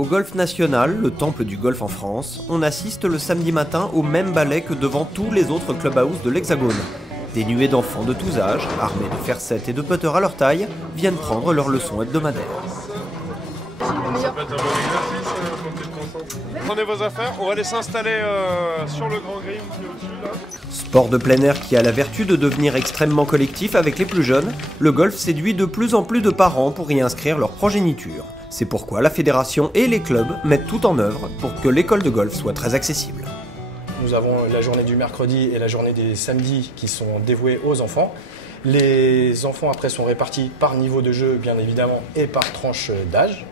Au Golf National, le temple du golf en France, on assiste le samedi matin au même ballet que devant tous les autres clubhouses de l'Hexagone. Des nuées d'enfants de tous âges, armés de fer-7 et de putters à leur taille, viennent prendre leurs leçons hebdomadaires. Prenez vos affaires, on va les s'installer sur le grand green qui est au-dessus là. Sport de plein air qui a la vertu de devenir extrêmement collectif avec les plus jeunes, le golf séduit de plus en plus de parents pour y inscrire leur progéniture. C'est pourquoi la fédération et les clubs mettent tout en œuvre pour que l'école de golf soit très accessible. Nous avons la journée du mercredi et la journée des samedis qui sont dévoués aux enfants. Les enfants après sont répartis par niveau de jeu bien évidemment et par tranche d'âge.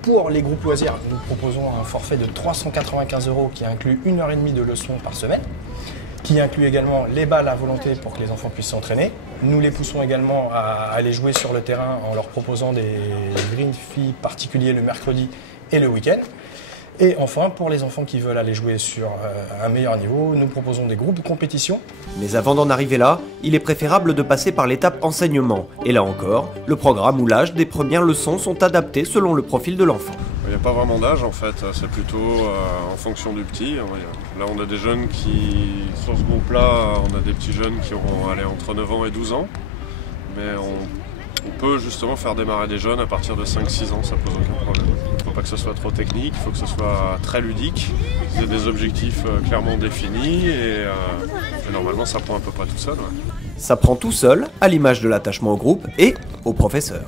Pour les groupes loisirs, nous proposons un forfait de 395 € qui inclut 1h30 de leçons par semaine, qui inclut également les balles à volonté pour que les enfants puissent s'entraîner. Nous les poussons également à aller jouer sur le terrain en leur proposant des green fees particuliers le mercredi et le week-end. Et enfin, pour les enfants qui veulent aller jouer sur un meilleur niveau, nous proposons des groupes de compétition. Mais avant d'en arriver là, il est préférable de passer par l'étape enseignement. Et là encore, le programme ou l'âge des premières leçons sont adaptés selon le profil de l'enfant. Il n'y a pas vraiment d'âge en fait, c'est plutôt en fonction du petit. Là on a des jeunes qui, sur ce groupe-là, on a des petits jeunes qui auront entre 9 ans et 12 ans. Mais on peut justement faire démarrer des jeunes à partir de 5-6 ans, ça pose aucun problème. Il ne faut pas que ce soit trop technique, il faut que ce soit très ludique, il y a des objectifs clairement définis et normalement ça prend à peu près tout seul. Ouais. Ça prend tout seul, à l'image de l'attachement au groupe et au professeur.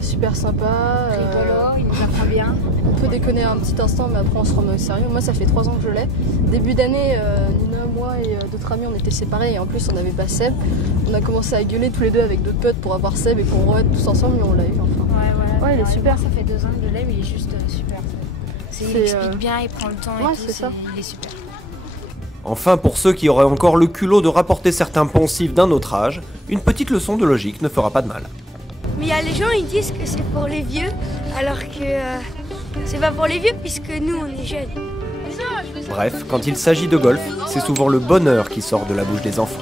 Super sympa, rigolo, il nous apprend bien. On peut déconner un petit instant mais après on se remet au sérieux. Moi ça fait 3 ans que je l'ai. Début d'année, Nina, moi et d'autres amis on était séparés et en plus on n'avait pas Seb. On a commencé à gueuler tous les deux avec d'autres potes pour avoir Seb et qu'on remette tous ensemble mais on l'a eu enfin. Ouais, il est super. Ça fait 2 ans que je l'ai mais il est juste super. Il explique bien, il prend le temps et tout, il est super. Enfin, pour ceux qui auraient encore le culot de rapporter certains poncifs d'un autre âge, une petite leçon de logique ne fera pas de mal. Mais il y a les gens, ils disent que c'est pour les vieux, alors que c'est pas pour les vieux puisque nous, on est jeunes. Bref, quand il s'agit de golf, c'est souvent le bonheur qui sort de la bouche des enfants.